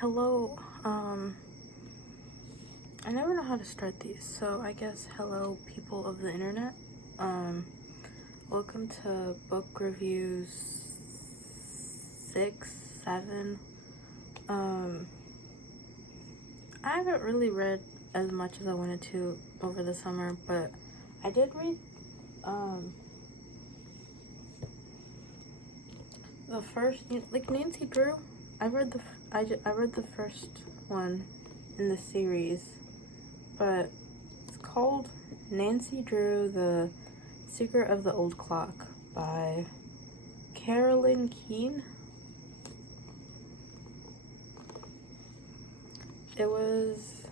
Hello, I never know how to start these, so I guess hello people of the internet. Welcome to book reviews 6, 7. I haven't really read as much as I wanted to over the summer, but I did read, the first, like Nancy Drew. I read the first one in the series, but it's called Nancy Drew, The Secret of the Old Clock by Carolyn Keene. It was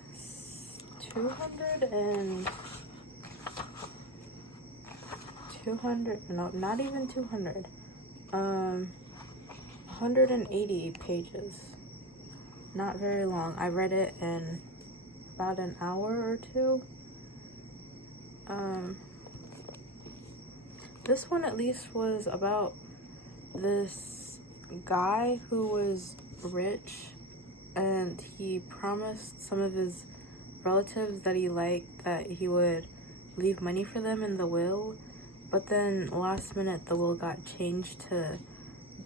200, no, not even 200, 180 pages. Not very long. I read it in about an hour or two. This one at least was about this guy who was rich, and he promised some of his relatives that he liked that he would leave money for them in the will, but then last minute the will got changed to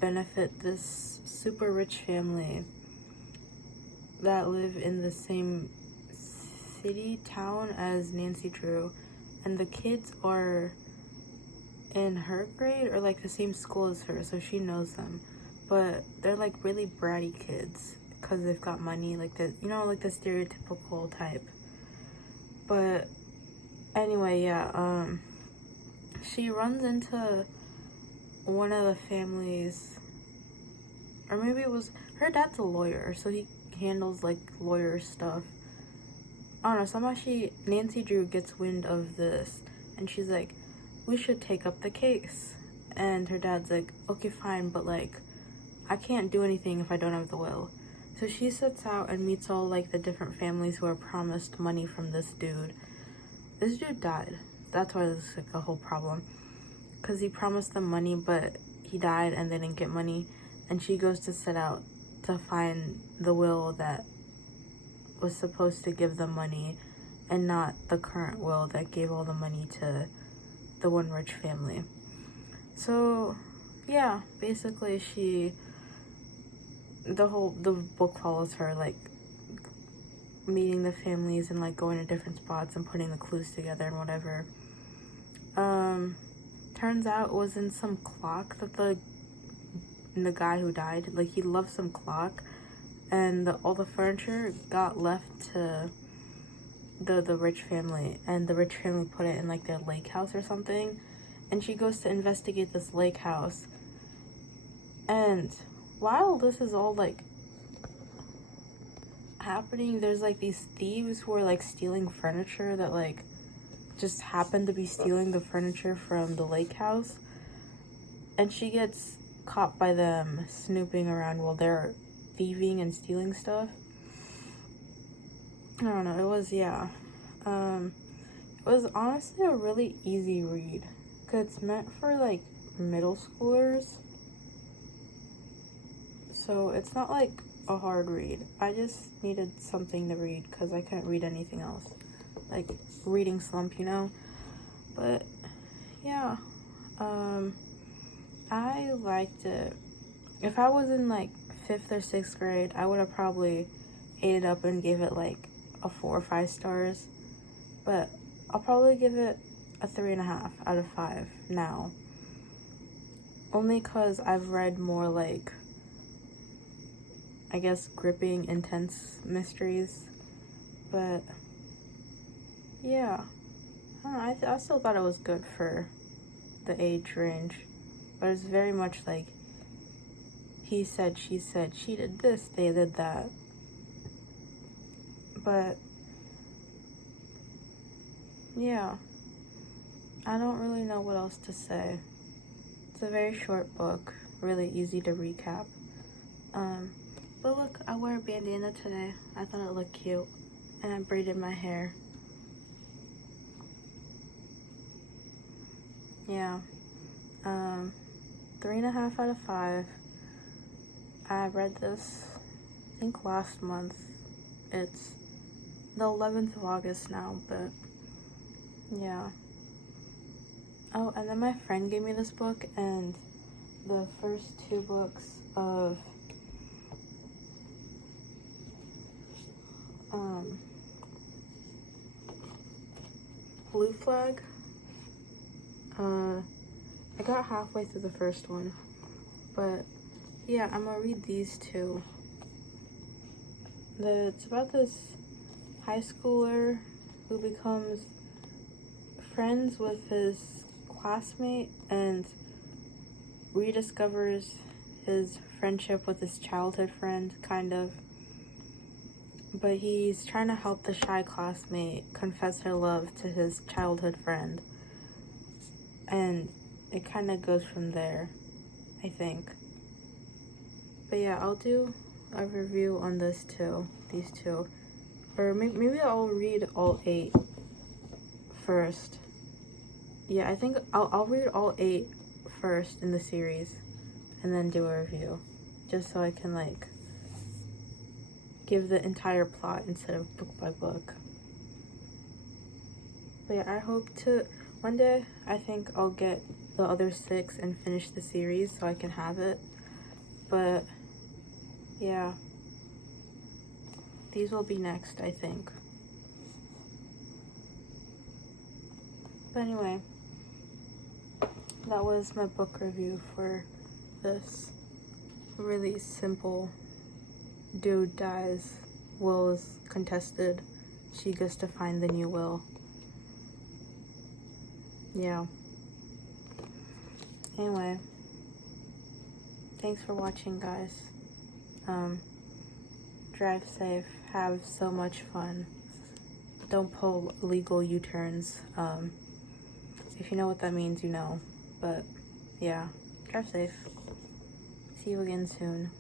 benefit this super rich family that live in the same town as Nancy Drew, and the kids are in her grade or like the same school as her, so she knows them, but they're like really bratty kids because they've got money, like the, you know, like the stereotypical type. But anyway, yeah, she runs into one of the families, or maybe it was her dad's a lawyer, so he handles like lawyer stuff. I don't know, somehow Nancy Drew gets wind of this, and she's like, we should take up the case. And her dad's like, okay, fine, but like, I can't do anything if I don't have the will. So she sets out and meets all like the different families who are promised money from this dude. This dude died. That's why this is like a whole problem. Because he promised them money, but he died and they didn't get money. And she goes to set out to find the will that was supposed to give them money, and not the current will that gave all the money to the one rich family. So yeah, basically the book follows her like meeting the families and like going to different spots and putting the clues together and whatever. Turns out it was in some clock that the guy who died, like, he loved some clock, and all the furniture got left to the rich family, and the rich family put it in like their lake house or something. And she goes to investigate this lake house, and while this is all like happening, there's like these thieves who are like stealing furniture that like just happen to be stealing the furniture from the lake house, and she gets caught by them snooping around while they're thieving and stealing stuff. I don't know, it was, yeah, it was honestly a really easy read, because it's meant for like middle schoolers, so it's not like a hard read. I just needed something to read because I couldn't read anything else, like reading slump, you know. But yeah, I liked it. If I was in like 5th or 6th grade, I would have probably ate it up and gave it like a 4 or 5 stars, but I'll probably give it a 3.5 out of 5 now, only because I've read more like, I guess, gripping, intense mysteries. But yeah, I don't know, I still thought it was good for the age range, but it's very much like he said, she said, she did this, they did that. But yeah, I don't really know what else to say. It's a very short book, really easy to recap. But look, I wear a bandana today. I thought it looked cute, and I braided my hair. Yeah, 3.5 out of 5. I read this think last month. It's the 11th of August now, but yeah. Oh, and then my friend gave me this book, and the first 2 books of Blue Flag, I got halfway through the first one, but yeah, I'm gonna read these 2. It's about this high schooler who becomes friends with his classmate and rediscovers his friendship with his childhood friend, kind of. But he's trying to help the shy classmate confess her love to his childhood friend. And it kind of goes from there, I think. But yeah, I'll do a review on these 2. Or maybe I'll read all 8 first. Yeah, I think I'll read all 8 first in the series and then do a review. Just so I can, like, give the entire plot instead of book by book. But yeah, I hope to... One day, I think I'll get the other 6 and finish the series so I can have it. But, yeah. These will be next, I think. But anyway, that was my book review for this really simple dude dies, will is contested, she goes to find the new will. Yeah. Anyway, thanks for watching, guys. Drive safe, have so much fun. Don't pull illegal U-turns. If you know what that means, you know. But yeah, drive safe. See you again soon.